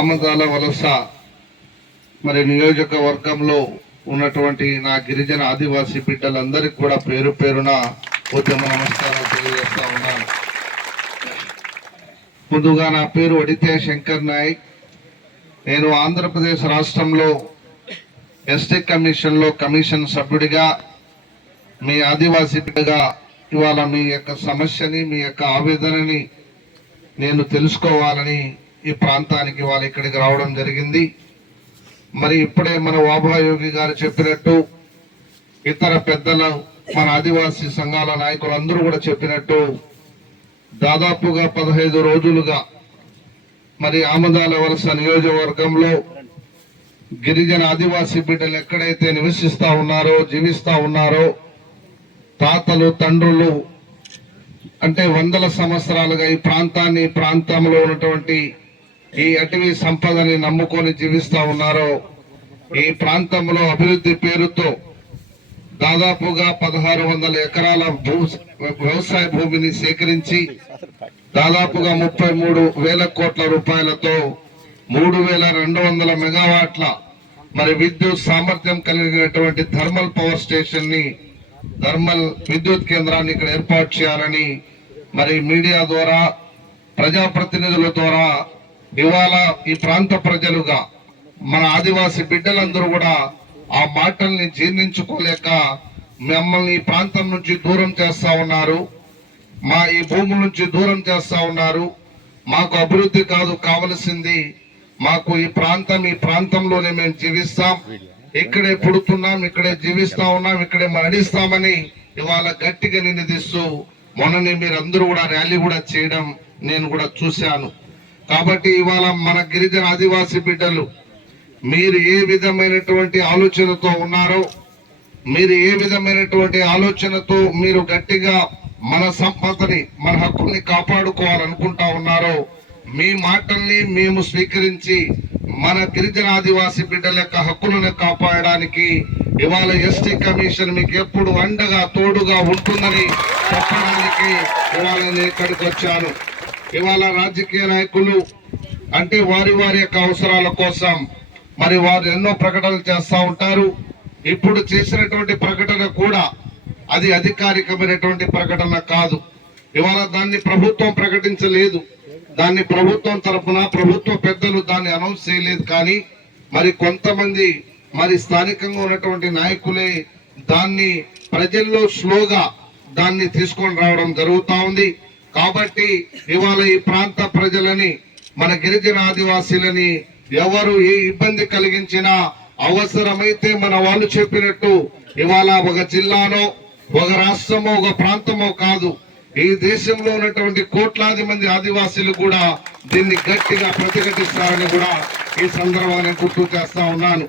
ఆమదాల వలస మరి నియోజకవర్గంలో ఉన్నటువంటి నా గిరిజన ఆదివాసీ బిడ్డలందరికీ కూడా పేరు పేరున ఉద్యమ నమస్కారాలు తెలియజేస్తా ఉన్నాను. ముందుగా నా పేరు వడితే శంకర్ నాయక్. నేను ఆంధ్రప్రదేశ్ రాష్ట్రంలో ఎస్టీ కమిషన్లో కమిషన్ సభ్యుడిగా మీ ఆదివాసీ బిడ్డగా ఇవాళ మీ యొక్క సమస్యని మీ యొక్క ఆవేదనని నేను తెలుసుకోవాలని ఈ ప్రాంతానికి వాళ్ళు ఇక్కడికి రావడం జరిగింది. మరి ఇప్పుడే మన వాభాయోగి గారు చెప్పినట్టు ఇతర పెద్దల మన ఆదివాసీ సంఘాల నాయకులు అందరూ కూడా చెప్పినట్టు దాదాపుగా పదహైదు రోజులుగా మరి ఆమదాల వలస నియోజకవర్గంలో గిరిజన ఆదివాసీ బిడ్డలు ఎక్కడైతే నివసిస్తూ ఉన్నారో జీవిస్తూ ఉన్నారో తాతలు తండ్రులు అంటే వందల సంవత్సరాలుగా ఈ ప్రాంతాన్ని ప్రాంతంలో ఉన్నటువంటి ఈ అటవీ సంపదని నమ్ముకొని జీవిస్తా ఉన్నారో ఈ ప్రాంతంలో అభివృద్ధి పేరుతో దాదాపుగా పదహారు వందల ఎకరాల భూ వ్యవసాయ భూమిని సేకరించి దాదాపుగా ముప్పై మూడు వేల కోట్ల రూపాయలతో మూడు వేల రెండు వందల మెగావాట్ల మరి విద్యుత్ సామర్థ్యం కలిగినటువంటి థర్మల్ పవర్ స్టేషన్ని థర్మల్ విద్యుత్ కేంద్రాన్ని ఇక్కడ ఏర్పాటు చేయాలని మరి మీడియా ద్వారా ప్రజాప్రతినిధుల ద్వారా ఇవాళ ఈ ప్రాంత ప్రజలుగా మన ఆదివాసి బిడ్డలందరూ కూడా ఆ మాటల్ని జీర్ణించుకోలేక మిమ్మల్ని ఈ ప్రాంతం నుంచి దూరం చేస్తా ఉన్నారు. మా ఈ భూముల నుంచి దూరం చేస్తా ఉన్నారు. మాకు అభివృద్ధి కాదు కావలసింది. మాకు ఈ ప్రాంతం ఈ ప్రాంతంలోనే మేము జీవిస్తాం. ఇక్కడే పుడుతున్నాం ఇక్కడే జీవిస్తా ఉన్నాం ఇక్కడే మరణిస్తామని ఇవాళ గట్టిగా నినదిస్తూ మొన్ననే మీరందరూ కూడా ర్యాలీ కూడా చేయడం నేను కూడా చూశాను. కాబట్టి ఇవాళ మన గిరిజన ఆదివాసీ బిడ్డలు మీరు ఏ విధమైనటువంటి ఆలోచనతో ఉన్నారో మీరు ఏ విధమైనటువంటి ఆలోచనతో మీరు గట్టిగా మన సంపదని మన హక్కుల్ని కాపాడుకోవాలనుకుంటా ఉన్నారో మీ మాటల్ని మేము స్వీకరించి మన గిరిజన ఆదివాసీ బిడ్డల యొక్క హక్కులను కాపాడడానికి ఇవాళ ఎస్టీ కమిషన్ మీకు ఎప్పుడు అండగా తోడుగా ఉంటుందని చెప్పడానికి ఇవాళ నేను ఇక్కడికి వచ్చాను. ఇవాళ రాజకీయ నాయకులు అంటే వారి వారి యొక్క అవసరాల కోసం మరి వారు ఎన్నో ప్రకటనలు చేస్తూ ఉంటారు. ఇప్పుడు చేసినటువంటి ప్రకటన కూడా అది అధికారికమైనటువంటి ప్రకటన కాదు. ఇవాళ దాన్ని ప్రభుత్వం ప్రకటించలేదు. దాన్ని ప్రభుత్వం తరఫున ప్రభుత్వ పెద్దలు దాన్ని అనౌన్స్ చేయలేదు కానీ మరి కొంతమంది మరి స్థానికంగా ఉన్నటువంటి నాయకులే దాన్ని ప్రజల్లో స్లోగా దాన్ని తీసుకొని రావడం జరుగుతూ ఉంది. కాబట్టి ఇవాళ ఈ ప్రాంత ప్రజలని మన గిరిజన ఆదివాసీలని ఎవరు ఏ ఇబ్బంది కలిగించినా అవసరమైతే మన వాళ్ళు చెప్పినట్టు ఇవాళ ఒక జిల్లానో ఒక రాష్ట్రమో ఒక ప్రాంతమో కాదు. ఈ దేశంలో ఉన్నటువంటి కోట్లాది మంది ఆదివాసీలు కూడా దీన్ని గట్టిగా ప్రతిఘటిస్తారని కూడా ఈ సందర్భంగా గుర్తు చేస్తా ఉన్నాను.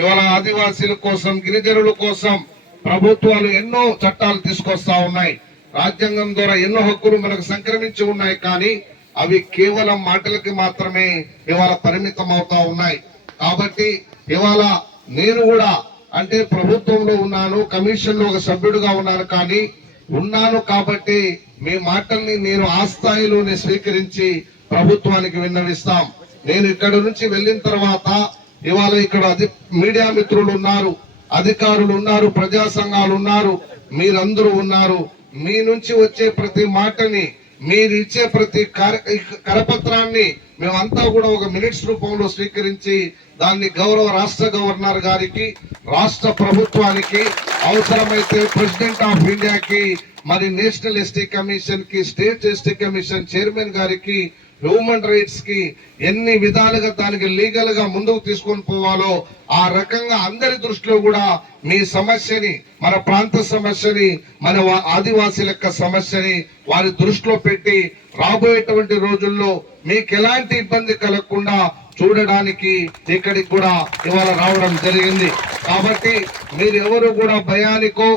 ఇవాళ ఆదివాసీల కోసం గిరిజనుల కోసం ప్రభుత్వాలు ఎన్నో చట్టాలు తీసుకొస్తా ఉన్నాయి. రాజ్యాంగం ద్వారా ఎన్నో హక్కులు మనకు సంక్రమించి ఉన్నాయి కానీ అవి కేవలం మాటలకి మాత్రమే ఇవాళ పరిమితం అవుతా ఉన్నాయి. కాబట్టి ఇవాళ నేను కూడా అంటే ప్రభుత్వంలో ఉన్నాను కమిషన్లో ఒక సభ్యుడిగా ఉన్నాను కానీ ఉన్నాను కాబట్టి మీ మాటల్ని నేను ఆ స్థాయిలోనే స్వీకరించి ప్రభుత్వానికి విన్నవిస్తాం. నేను ఇక్కడ నుంచి వెళ్ళిన తర్వాత ఇవాళ ఇక్కడ అది మీడియా మిత్రులు ఉన్నారు అధికారులు ఉన్నారు ప్రజా సంఘాలు ఉన్నారు మీరందరూ ఉన్నారు. మీ నుంచి వచ్చే ప్రతి మాటని మీరు ఇచ్చే ప్రతి కరపత్రాన్ని మేమంతా కూడా ఒక మినిట్స్ రూపంలో స్వీకరించి దాన్ని గౌరవ రాష్ట్ర గవర్నర్ గారికి రాష్ట్ర ప్రభుత్వానికి అవసరమైతే ప్రెసిడెంట్ ఆఫ్ ఇండియాకి మరి నేషనల్ ఎస్టీ కమిషన్కి స్టేట్ ఎస్టీ కమిషన్ చైర్మన్ గారికి హ్యూమన్ రైట్స్కి ఎన్ని విధాలుగా దానికి లీగల్గా ముందుకు తీసుకొని పోవాలో ఆ రకంగా అందరి దృష్టిలో కూడా మీ సమస్యని మన ప్రాంత సమస్యని మన వా- ఆదివాసీల యొక్క సమస్యని వారి దృష్టిలో పెట్టి రాబోయేటువంటి రోజుల్లో మీకు ఎలాంటి ఇబ్బంది కలగకుండా చూడడానికి ఇక్కడికి కూడా ఇవాళ రావడం జరిగింది. కాబట్టి మీరు ఎవరు కూడా భయానికో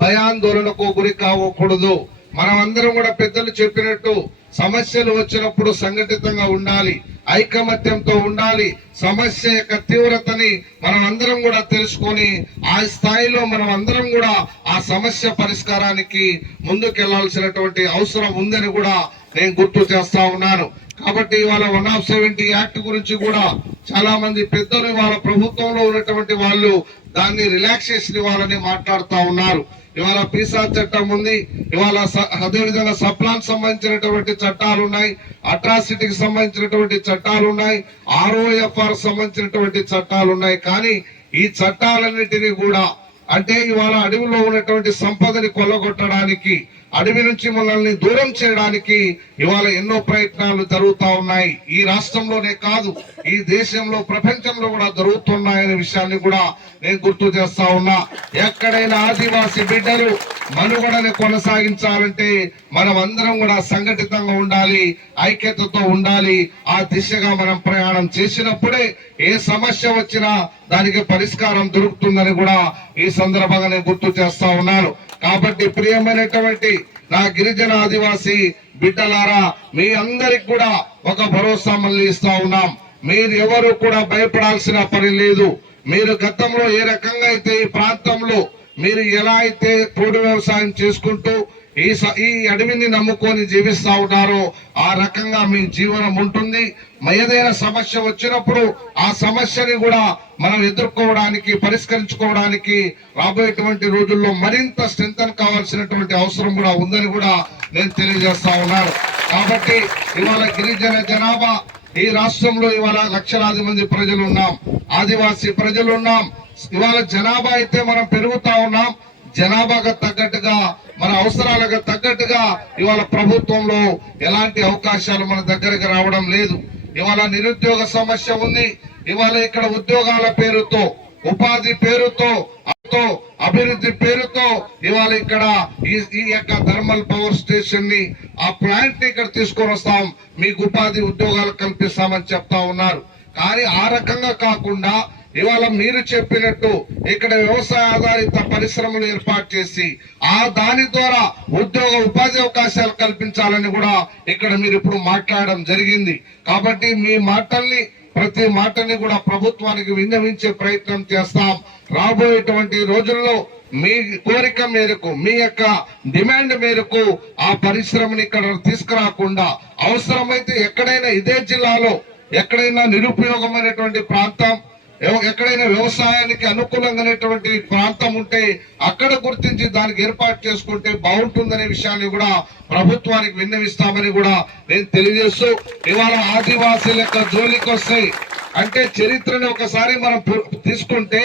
భయాందోళనకు గురి కావకూడదు. మనం అందరం కూడా పెద్దలు చెప్పినట్టు సమస్యలు వచ్చినప్పుడు సంఘటితంగా ఉండాలి ఐకమత్యంతో ఉండాలి. సమస్య యొక్క తీవ్రతని మనం అందరం కూడా తెలుసుకొని ఆ స్థాయిలో మనం అందరం కూడా ఆ సమస్య పరిష్కారానికి ముందుకెళ్ళాల్సినటువంటి అవసరం ఉందని కూడా నేను గుర్తు చేస్తా ఉన్నాను. కాబట్టి ఇవాళ వన్ ఆఫ్ సెవెంటీ యాక్ట్ గురించి కూడా చాలా మంది పెద్దలు ఇవాళ ప్రభుత్వంలో ఉన్నటువంటి వాళ్ళు దాన్ని రిలాక్సేషన్ ఇవ్వాలని మాట్లాడుతూ ఉన్నారు. ఇవాళ పీసా చట్టం ఉంది. ఇవాళ స- అదేవిధంగా సప్లాన్ సంబంధించినటువంటి చట్టాలు ఉన్నాయి అట్రాసిటీకి సంబంధించినటువంటి చట్టాలు ఉన్నాయి ఆర్ఓఎఫ్ఆర్ సంబంధించినటువంటి చట్టాలు ఉన్నాయి కానీ ఈ చట్టాలన్నిటినీ కూడా అంటే ఇవాళ అడవిలో ఉన్నటువంటి సంపదని కొల్లగొట్టడానికి అడవి నుంచి మనల్ని దూరం చేయడానికి ఇవాళ ఎన్నో ప్రయత్నాలు జరుగుతూ ఉన్నాయి. ఈ రాష్ట్రంలోనే కాదు ఈ దేశంలో ప్రపంచంలో కూడా జరుగుతున్నాయనే విషయాన్ని కూడా నేను గుర్తు చేస్తా ఉన్నా. ఎక్కడైనా ఆదివాసీ బిడ్డలు మనుగడని కొనసాగించాలంటే మనం అందరం కూడా సంఘటితంగా ఉండాలి ఐక్యతతో ఉండాలి. ఆ దిశగా మనం ప్రయాణం చేసినప్పుడే ఏ సమస్య వచ్చినా దానికి పరిష్కారం దొరుకుతుందని కూడా ఈ సందర్భంగా నేను గుర్తు చేస్తా ఉన్నాను. కాబట్టి ప్రియమైనటువంటి నా గిరిజన ఆదివాసి బిడ్డలారా మీ అందరికి కూడా ఒక భరోసా మళ్ళీ ఇస్తా ఉన్నాం. మీరు ఎవరు కూడా భయపడాల్సిన పని లేదు. మీరు గతంలో ఏ రకంగా అయితే ఈ ప్రాంతంలో మీరు ఎలా అయితే పోడు వ్యవసాయం చేసుకుంటూ ఈ స- ఈ అడవిని నమ్ముకొని జీవిస్తా ఉన్నారో ఆ రకంగా మీ జీవనం ఉంటుంది. ఏదైనా సమస్య వచ్చినప్పుడు ఆ సమస్యని కూడా మనం ఎదుర్కోవడానికి పరిష్కరించుకోవడానికి రాబోయేటువంటి రోజుల్లో మరింత స్ట్రెంగ్ కావాల్సినటువంటి అవసరం కూడా ఉందని కూడా నేను తెలియజేస్తా ఉన్నాను. కాబట్టి ఇవాళ గిరిజన జనాభా ఈ రాష్ట్రంలో ఇవాళ లక్షలాది మంది ప్రజలు ఉన్నాం ఆదివాసీ ప్రజలు ఉన్నాం ఇవాళ జనాభా అయితే మనం పెరుగుతా ఉన్నాం. జనాభాకు తగ్గట్టుగా మన అవసరాలకు తగ్గట్టుగా ఇవాళ ప్రభుత్వంలో ఎలాంటి అవకాశాలు మన దగ్గరకు రావడం లేదు. ఇవాళ నిరుద్యోగ సమస్య ఉంది. ఇవాళ ఇక్కడ ఉద్యోగాల పేరుతో ఉపాధి పేరుతో అభివృద్ధి పేరుతో ఇవాళ ఇక్కడ ఈ ఈ యొక్క థర్మల్ పవర్ స్టేషన్ని ఆ ప్లాంట్ని ఇక్కడ తీసుకొని వస్తాం. మీకు ఉపాధి ఉద్యోగాలు కల్పిస్తామని చెప్తా ఉన్నారు. కానీ ఆ రకంగా కాకుండా ఇవాళ మీరు చెప్పినట్టు ఇక్కడ వ్యవసాయ ఆధారిత పరిశ్రమలు ఏర్పాటు చేసి ఆ దాని ద్వారా ఉద్యోగ ఉపాధి అవకాశాలు కల్పించాలని కూడా ఇక్కడ మీరు ఇప్పుడు మాట్లాడడం జరిగింది. కాబట్టి మీ మాటల్ని ప్రతి మాటని కూడా ప్రభుత్వానికి విన్నవించే ప్రయత్నం చేస్తాం. రాబోయేటువంటి రోజుల్లో మీ కోరిక మేరకు మీ యొక్క డిమాండ్ మేరకు ఆ పరిశ్రమని ఇక్కడ తీసుకురాకుండా అవసరమైతే ఎక్కడైనా ఇదే జిల్లాలో ఎక్కడైనా నిరుపయోగమైనటువంటి ప్రాంతం ఎక్కడైనా వ్యవసాయానికి అనుకూలంగానేటువంటి ప్రాంతం ఉంటే అక్కడ గుర్తించి దానికి ఏర్పాటు చేసుకుంటే బాగుంటుందనే విషయాన్ని కూడా ప్రభుత్వానికి విన్నవిస్తామని కూడా నేను తెలియజేస్తూ ఇవాళ ఆదివాసీల యొక్క జోలికి వస్తాయి అంటే చరిత్రని ఒకసారి మనం తీసుకుంటే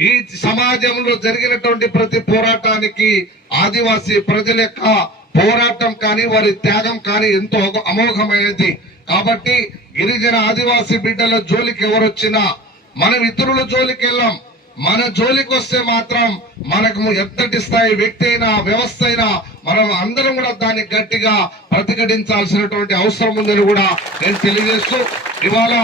ఈ సమాజంలో జరిగినటువంటి ప్రతి పోరాటానికి ఆదివాసీ ప్రజల యొక్క పోరాటం కానీ వారి త్యాగం కానీ ఎంతో అమోఘమైనది. కాబట్టి గిరిజన ఆదివాసీ బిడ్డల జోలికి ఎవరొచ్చినా మనం ఇతరుల జోలికి వెళ్ళాం. మన జోలికి వస్తే మాత్రం మనకు ఎంతటి స్థాయి వ్యక్తి అయినా వ్యవస్థ అయినా మనం అందరం కూడా దాన్ని గట్టిగా ప్రతిఘటించాల్సినటువంటి అవసరం ఉందని కూడా నేను తెలియజేస్తూ ఇవాళ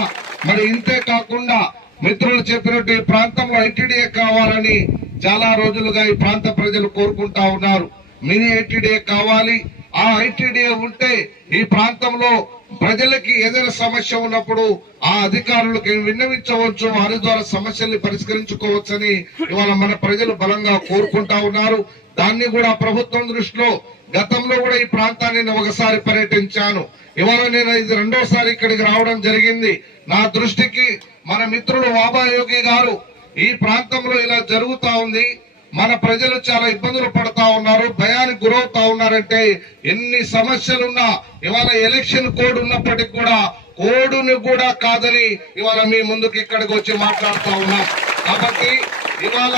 మరి ఇంతే కాకుండా మిత్రులు చెప్పినట్టు ఈ ప్రాంతంలో ఐటీడీఏ కావాలని చాలా రోజులుగా ఈ ప్రాంత ప్రజలు కోరుకుంటా ఉన్నారు. మినీ ఐటీడీఏ కావాలి. ఆ ఐటీడీఏ ఉంటే ఈ ప్రాంతంలో ప్రజలకి ఏదైనా సమస్య ఉన్నప్పుడు ఆ అధికారులకు విన్నవించవచ్చు వారి ద్వారా సమస్యల్ని పరిష్కరించుకోవచ్చని ఇవాళ మన ప్రజలు బలంగా కోరుకుంటా ఉన్నారు. దాన్ని కూడా ప్రభుత్వం దృష్టిలో గతంలో కూడా ఈ ప్రాంతాన్ని నేను ఒకసారి పర్యటించాను. ఇవాళ నేను ఇది రెండోసారి ఇక్కడికి రావడం జరిగింది. నా దృష్టికి మన మిత్రుడు వాబాయోగి గారు ఈ ప్రాంతంలో ఇలా జరుగుతా ఉంది. మన ప్రజలు చాలా ఇబ్బందులు పడతా ఉన్నారు భయానికి గురవుతా ఉన్నారంటే ఎన్ని సమస్యలున్నా ఇవాళ ఎలక్షన్ కోడ్ ఉన్నప్పటికి కూడా కోడుని కూడా కాదని ఇవాళ మీ ముందుకు ఇక్కడికి వచ్చి మాట్లాడుతూ ఉన్నాం. కాబట్టి ఇవాళ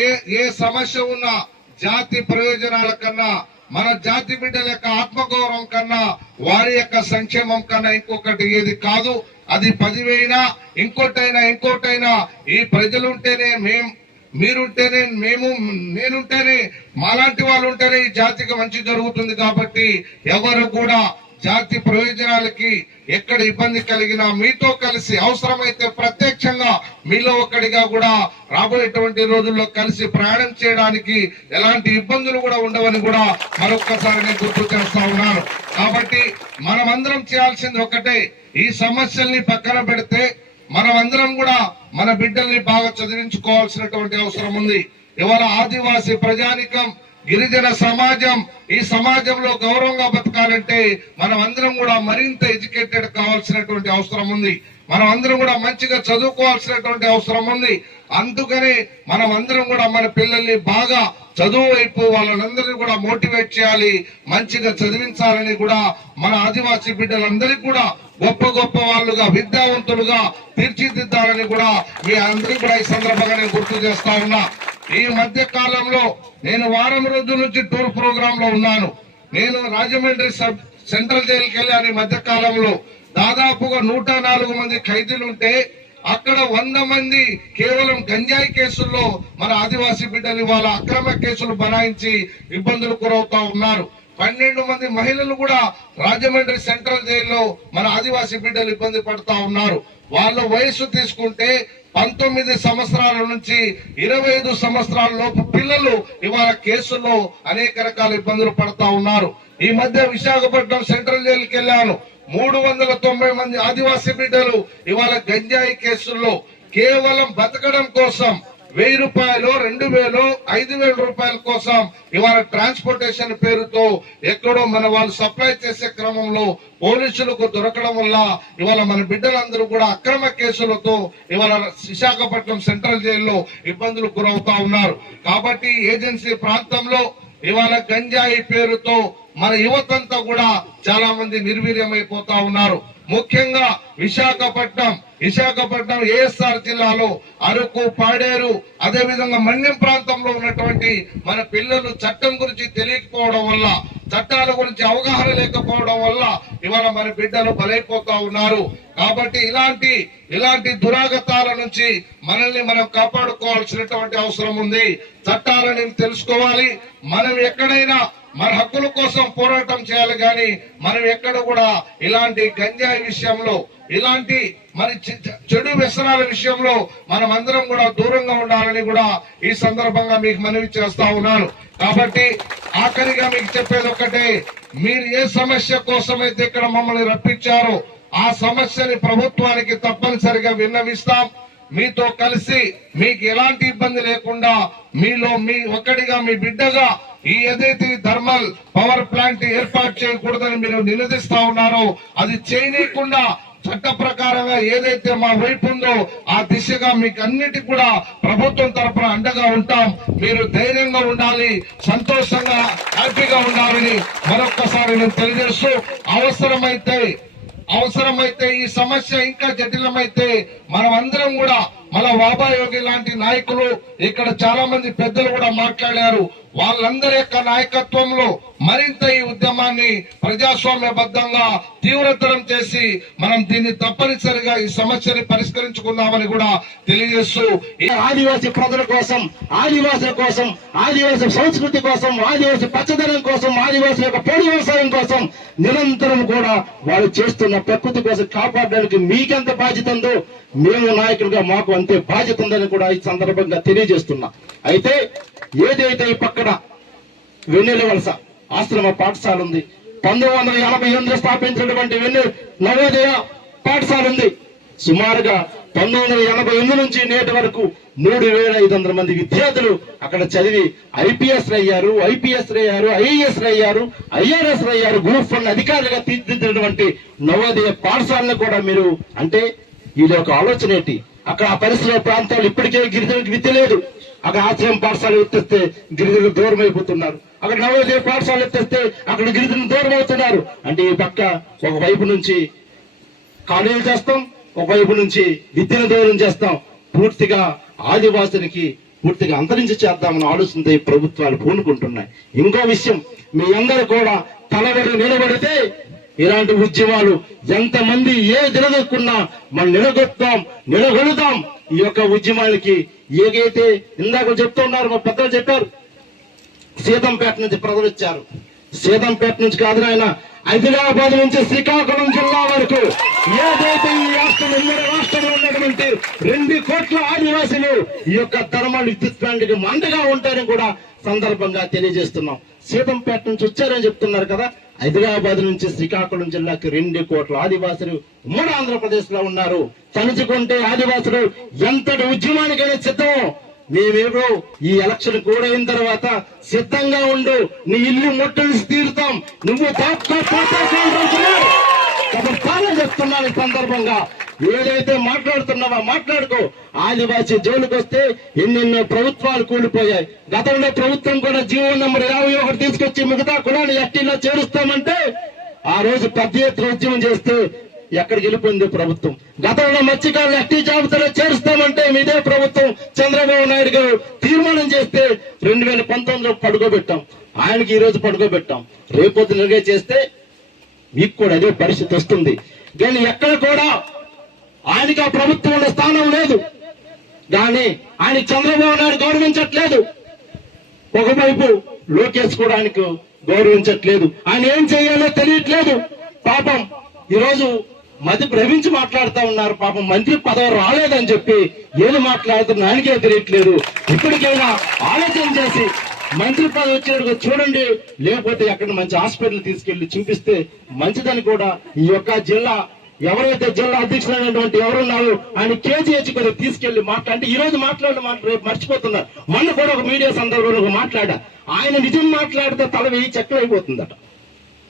ఏ ఏ సమస్య ఉన్నా జాతి ప్రయోజనాల కన్నా మన జాతి బిడ్డల యొక్క ఆత్మగౌరవం కన్నా వారి యొక్క సంక్షేమం కన్నా ఇంకొకటి ఏది కాదు. అది పదివైనా ఇంకోటైనా ఇంకోటైనా ఈ ప్రజలుంటేనే మేం మీరుంటేనే మేము నేనుంటేనే మాలాంటి వాళ్ళు ఉంటేనే ఈ జాతికి మంచి జరుగుతుంది కాబట్టి ఎవరు కూడా జాతి ప్రయోజనాలకి ఎక్కడ ఇబ్బంది కలిగినా మీతో కలిసి అవసరమైతే ప్రత్యక్షంగా మీలో ఒక్కడిగా కూడా రాబోయేటువంటి రోజుల్లో కలిసి ప్రయాణం చేయడానికి ఎలాంటి ఇబ్బందులు కూడా ఉండవని కూడా మరొక్కసారి నేను గుర్తు చేస్తా ఉన్నాను. కాబట్టి మనమందరం చేయాల్సింది ఒకటే. ఈ సమస్యల్ని పక్కన పెడితే మనమందరం కూడా మన బిడ్డల్ని బాగా చదివించుకోవాల్సినటువంటి అవసరం ఉంది. ఇవాళ ఆదివాసీ ప్రజానికం గిరిజన సమాజం ఈ సమాజంలో గౌరవంగా బతకాలంటే మనం అందరం కూడా మరింత ఎడ్యుకేటెడ్ కావాల్సినటువంటి అవసరం ఉంది. మనం అందరం కూడా మంచిగా చదువుకోవాల్సినటువంటి అవసరం ఉంది. అందుకని మనం అందరం కూడా మన పిల్లల్ని బాగా చదువు వైపు వాళ్ళందరినీ కూడా మోటివేట్ చేయాలి. మంచిగా చదివించాలని కూడా మన ఆదివాసీ బిడ్డలందరికీ కూడా గొప్ప గొప్ప వాళ్ళుగా విద్యావంతులుగా తీర్చిదిద్దాలని కూడా మీ అందరికీ కూడా ఈ సందర్భంగా నేను గుర్తు చేస్తా ఉన్నా. ఈ మధ్య కాలంలో నేను వారం రోజుల నుంచి టూర్ ప్రోగ్రామ్లో ఉన్నాను. నేను రాజమండ్రి సబ్ సెంట్రల్ జైలుకి వెళ్ళాను ఈ మధ్య కాలంలో. దాదాపుగా నూట నాలుగు మంది ఖైదీలు ఉంటే అక్కడ వంద మంది కేవలం గంజాయి కేసుల్లో మన ఆదివాసీ బిడ్డలు వాళ్ళ అక్రమ కేసులు బనాయించి ఇబ్బందులు గురవుతా ఉన్నారు. పన్నెండు మంది మహిళలు కూడా రాజమండ్రి సెంట్రల్ జైల్లో మన ఆదివాసీ బిడ్డలు ఇబ్బంది పడతా ఉన్నారు. వాళ్ళ వయసు తీసుకుంటే పంతొమ్మిది సంవత్సరాల నుంచి ఇరవై ఐదు సంవత్సరాల లోపు పిల్లలు ఇవాళ కేసుల్లో అనేక రకాల ఇబ్బందులు పడతా ఉన్నారు. ఈ మధ్య విశాఖపట్నం సెంట్రల్ జైలుకి వెళ్ళాను. మూడు వందల తొంభై మంది ఆదివాసీ బిడ్డలు ఇవాళ గంజాయి కేసుల్లో కేవలం బతకడం కోసం వెయ్యి రూపాయలు రెండు వేలు ఐదు వేల రూపాయల కోసం ఇవాళ ట్రాన్స్పోర్టేషన్ పేరుతో ఎక్కడో మన వాళ్ళు సప్లై చేసే క్రమంలో పోలీసులకు దొరకడం వల్ల ఇవాళ మన బిడ్డలందరూ కూడా అక్రమ కేసులతో ఇవాళ విశాఖపట్నం సెంట్రల్ జైల్లో ఇబ్బందులు గురవుతా ఉన్నారు. కాబట్టి ఏజెన్సీ ప్రాంతంలో ఇవాళ గంజాయి పేరుతో మన యువతంతా కూడా చాలా మంది నిర్వీర్యమైపోతా ఉన్నారు. ముఖ్యంగా విశాఖపట్నం విశాఖపట్నం ఏఎస్ఆర్ జిల్లాలో అరకు పాడేరు అదే విధంగా మన్యం ప్రాంతంలో ఉన్నటువంటి మన పిల్లలు చట్టం గురించి తెలియకపోవడం వల్ల చట్టాల గురించి అవగాహన లేకపోవడం వల్ల ఇవాళ మన బిడ్డలు బలైపోతా ఉన్నారు. కాబట్టి ఇలాంటి ఇలాంటి దురాగతాల నుంచి మనల్ని మనం కాపాడుకోవాల్సినటువంటి అవసరం ఉంది. చట్టాలని తెలుసుకోవాలి. మనం ఎక్కడైనా మన హక్కుల కోసం పోరాటం చేయాలి కానీ మనం ఎక్కడ కూడా ఇలాంటి గంజాయి విషయంలో ఇలాంటి మరి చె- చెడు వ్యసనాల విషయంలో మనం అందరం కూడా దూరంగా ఉండాలని కూడా ఈ సందర్భంగా మీకు మనవి చేస్తా ఉన్నాను. కాబట్టి ఆఖరిగా మీకు చెప్పేది ఒక్కటే మీరు ఏ సమస్య కోసమైతే ఇక్కడ మమ్మల్ని రప్పించారో ఆ సమస్యని ప్రభుత్వానికి తప్పనిసరిగా విన్నవిస్తాం. మీతో కలిసి మీకు ఎలాంటి ఇబ్బంది లేకుండా మీలో మీ ఒక్కడిగా మీ బిడ్డగా ఈ ఏదైతే థర్మల్ పవర్ ప్లాంట్ ఏర్పాటు చేయకూడదని మీరు నిలదీస్తా ఉన్నారో అది చేయనీయకుండా చట్ట ప్రకారంగా ఏదైతే మా వైపు ఉందో ఆ దిశగా మీకు అన్నిటి కూడా ప్రభుత్వం తరపున అండగా ఉంటాం. మీరు ధైర్యంగా ఉండాలి సంతోషంగా హ్యాపీగా ఉండాలని మరొక్కసారి నేను తెలియజేస్తూ అవసరమైతే అవసరమైతే ఈ సమస్య ఇంకా జటిలమైతే మనం అందరం కూడా మన వాబాయోగి లాంటి నాయకులు ఇక్కడ చాలా మంది పెద్దలు కూడా మాట్లాడారు. వాళ్ళందరి యొక్క నాయకత్వంలో మరింత ఈ ఉద్యమాన్ని ప్రజాస్వామ్యబద్ధంగా తీవ్రతరం చేసి మనం దీన్ని తప్పనిసరిగా ఈ సమస్యని పరిష్కరించుకున్నామని కూడా తెలియజేస్తూ ఈ ఆదివాసీ ప్రజల కోసం ఆదివాసుల కోసం ఆదివాసీ సంస్కృతి కోసం ఆదివాసీ పచ్చదనం కోసం ఆదివాసుల యొక్క పొడి వ్యవసాయం కోసం నిరంతరం కూడా వాళ్ళు చేస్తున్న ప్రకృతి కోసం కాపాడడానికి మీకెంత బాధ్యత ఉందో మేము నాయకులుగా మాకు అంతే బాధ్యత ఉందని కూడా ఈ సందర్భంగా తెలియజేస్తున్నా. అయితే ఏదైతే ఈ పక్కన వెన్నెల వలస ఆశ్రమ పాఠశాల ఉంది పంతొమ్మిది వందల ఎనభై ఎనిమిది స్థాపించినటువంటి వెన్నె నవోదయ పాఠశాల ఉంది సుమారుగా పంతొమ్మిది వందల ఎనభై ఎనిమిది నుంచి నేటి వరకు మూడు వేల ఐదు వందల మంది విద్యార్థులు అక్కడ చదివి ఐపీఎస్ అయ్యారు ఐపీఎస్ అయ్యారు ఐఏఎస్ అయ్యారు ఐఆర్ఎస్ అయ్యారు గ్రూప్ వన్ అధికారులుగా తీర్చిదిద్దినటువంటి నవోదయ పాఠశాలను కూడా మీరు అంటే ఇది ఒక ఆలోచన ఏంటి? అక్కడ ఆ పరిసర ప్రాంతాలు ఇప్పటికే గిరిజనులకు విద్య లేదు. అక్కడ ఆశ్రయం పాఠశాల ఎత్తేస్తే గిరిజనులు దూరం అయిపోతున్నారు. అక్కడ నవోదయ పాఠశాల ఎత్తేస్తే అక్కడ గిరిజనులు దూరం అవుతున్నారు. అంటే ఈ పక్క ఒక వైపు నుంచి కాలేజీలు చేస్తాం ఒకవైపు నుంచి విద్యను దూరం చేస్తాం. పూర్తిగా ఆదివాసునికి పూర్తిగా అంతరించి చేద్దామని ఆలోచనతో ఈ ప్రభుత్వాలు పూనుకుంటున్నాయి. ఇంకో విషయం మీ అందరూ కూడా తలబడి నిలబడితే ఇలాంటి ఉద్యమాలు ఎంతమంది ఏ నిలదొక్కున్నా మనం నిలగొడతాం నిలగొడతాం ఈ యొక్క ఉద్యమానికి ఏదైతే ఇందాక చెప్తున్నారు మా పెద్దలు చెప్పారు. సీతంపేట నుంచి ప్రజలు వచ్చారు. సీతంపేట నుంచి కాదు ఆయన హైదరాబాద్ నుంచి శ్రీకాకుళం జిల్లా వరకు ఏదైతే ఈ రాష్ట్రం ఉమ్మడి రాష్ట్రంలో ఉన్నటువంటి రెండు కోట్ల ఆదివాసులు ఈ యొక్క ధర్మ విద్యుత్ ప్లాంట్కి మండగా ఉంటారని కూడా సందర్భంగా తెలియజేస్తున్నాం. సీతంపేట నుంచి వచ్చారని చెప్తున్నారు కదా హైదరాబాద్ నుంచి శ్రీకాకుళం జిల్లాకి రెండు కోట్ల ఆదివాసులు ఉమ్మడి ఆంధ్రప్రదేశ్లో ఉన్నారు. తలుచుకుంటే ఆదివాసులు ఎంతటి ఉద్యమానికైనా సిద్ధం మేమేమో ఈ ఎలక్షన్ కూడా అయిన తర్వాత సిద్ధంగా ఉండు నీ ఇల్లు ముట్టడి తీరుతాం. నువ్వు చెప్తున్నాను ఈ సందర్భంగా. ఏదైతే మాట్లాడుతున్నావా మాట్లాడుకో. ఆదివాసీ జోలికి వస్తే ఎన్నెన్నో ప్రభుత్వాలు కూలిపోయాయి. గతంలో ప్రభుత్వం కూడా జీవో నెంబర్ యాభై ఒకటి తీసుకొచ్చి మిగతా కులాన్ని ఎస్టీలో చేరుస్తామంటే ఆ రోజు పెద్ద ఎత్తున ఉద్యమం చేస్తే ఎక్కడికి వెళ్ళిపోయింది ప్రభుత్వం. గతంలో మత్స్యకారులు ఎస్టీ జాబితాలో చేరుస్తామంటే మీదే ప్రభుత్వం. చంద్రబాబు నాయుడు గారు తీర్మానం చేస్తే రెండు వేల పంతొమ్మిదిలో పడుకోబెట్టాం. ఆయనకి ఈ రోజు పడుకోబెట్టాం. రేపొద్దునగా చేస్తే మీకు కూడా అదే పరిస్థితి వస్తుంది. కానీ ఎక్కడ కూడా ఆయనకి ఆ ప్రభుత్వంలో స్థానం లేదు. కానీ ఆయన చంద్రబాబు నాయుడు గౌరవించట్లేదు. ఒకవైపు లోకేష్ కూడా ఆయనకు గౌరవించట్లేదు. ఆయన ఏం చేయాలో తెలియట్లేదు. పాపం ఈరోజు మధ్య భ్రమించి మాట్లాడుతూ ఉన్నారు. పాపం మంత్రి పదవి రాలేదని చెప్పి ఏది మాట్లాడుతున్న ఆయనకే తెలియట్లేదు. ఇప్పటికైనా ఆలోచన చేసి మంత్రి పదవి వచ్చేటప్పుడు చూడండి. లేకపోతే అక్కడ మంచి హాస్పిటల్ తీసుకెళ్ళి చూపిస్తే మంచిదని కూడా ఈ యొక్క జిల్లా ఎవరైతే జిల్లా అధ్యక్షులైనటువంటి ఎవరున్నారు ఆయన కేజీహెచ్ కూడా తీసుకెళ్ళి మాట్లాడి ఈ రోజు మాట్లాడిన మాట రేపు మర్చిపోతున్నారు మొన్న కూడా ఒక మీడియా సందర్భంలో ఒక మాట్లాడా. ఆయన నిజం మాట్లాడితే తల వేయి చెక్కలు అయిపోతుందట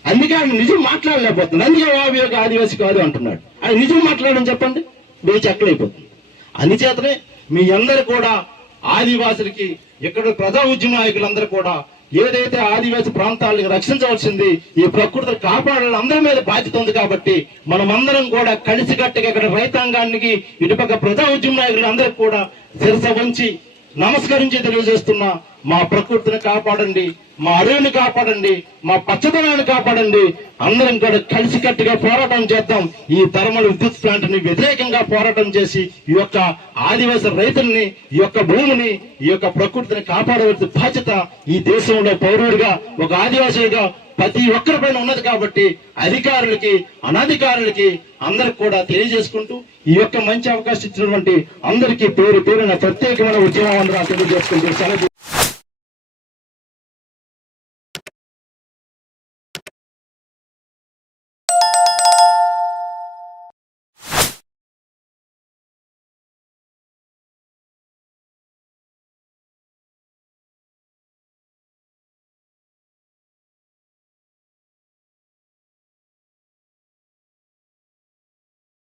అందుకే ఆయన నిజం మాట్లాడలేకపోతుంది అందుకే వావి యొక్క ఆదివాసి కాదు అంటున్నాడు. ఆయన నిజం మాట్లాడని చెప్పండి. వేయి చెక్కలు అయిపోతుంది అందుచేతనే మీ అందరు కూడా ఆదివాసులకి ఇక్కడ ప్రజా ఉద్యమ నాయకులందరూ కూడా ఏదైతే ఆదివాసి ప్రాంతాలను రక్షించవలసింది ఈ ప్రకృతి కాపాడాలని అందరి మీద బాధ్యత ఉంది కాబట్టి మనమందరం కూడా కలిసికట్టుగా ఇక్కడ రైతాంగానికి ఇటుపక్క ప్రజా ఉద్యమ నాయకులు అందరికి కూడా శిరస వంచి నమస్కరించి తెలియజేస్తున్నా. మా ప్రకృతిని కాపాడండి మా అడవిని కాపాడండి మా పచ్చదనాన్ని కాపాడండి. అందరం కూడా కలిసికట్టుగా పోరాటం చేద్దాం. ఈ థర్మల్ విద్యుత్ ప్లాంట్ని వ్యతిరేకంగా పోరాటం చేసి ఈ యొక్క ఆదివాసీ రైతుల్ని ఈ యొక్క భూమిని ఈ యొక్క ప్రకృతిని కాపాడవలసిన బాధ్యత ఈ దేశంలో పౌరుడిగా ఒక ఆదివాసీగా ప్రతి ఒక్కరిపైన ఉన్నది కాబట్టి అధికారులకి అనధికారులకి అందరికి కూడా తెలియజేసుకుంటూ ఈ యొక్క మంచి అవకాశం ఇచ్చినటువంటి అందరికీ పేరు పేరున ప్రత్యేకమైన ఉద్యమం అందరూ తెలియజేసుకుంటూ సెలవు